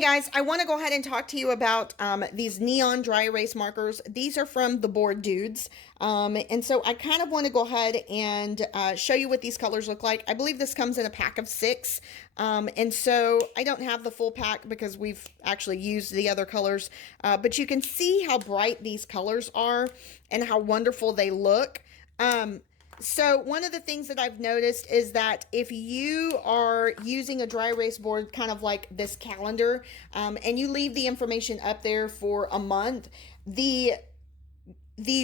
Hey guys, I want to go ahead and talk to you about these neon dry erase markers. These are from the Board Dudes. And so I kind of want to go ahead and show you what these colors look like. I believe this comes in a pack of 6. And so I don't have the full pack because we've actually used the other colors. But you can see how bright these colors are and how wonderful they look. So one of the things that I've noticed is that if you are using a dry erase board, kind of like this calendar, and you leave the information up there for a month, the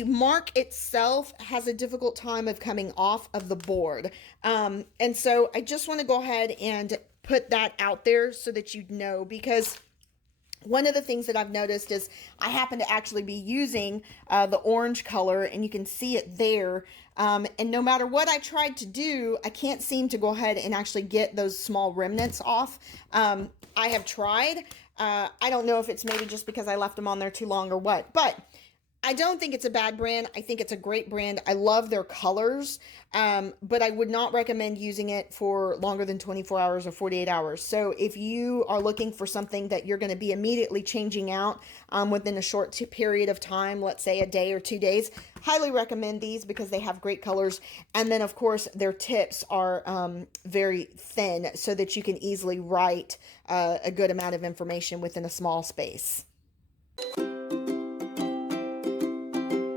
mark itself has a difficult time of coming off of the board. And so I just want to go ahead and put that out there so that you know, because one of the things that I've noticed is I happen to actually be using the orange color, and you can see it there. And no matter what I tried to do, I can't seem to go ahead and actually get those small remnants off. I have tried. I don't know if it's maybe just because I left them on there too long or what, but I don't think it's a bad brand. I think it's a great brand. I love their colors, but I would not recommend using it for longer than 24 hours or 48 hours. So if you are looking for something that you're going to be immediately changing out within a short period of time, let's say a day or 2 days, highly recommend these because they have great colors. And then, of course, their tips are very thin so that you can easily write a good amount of information within a small space.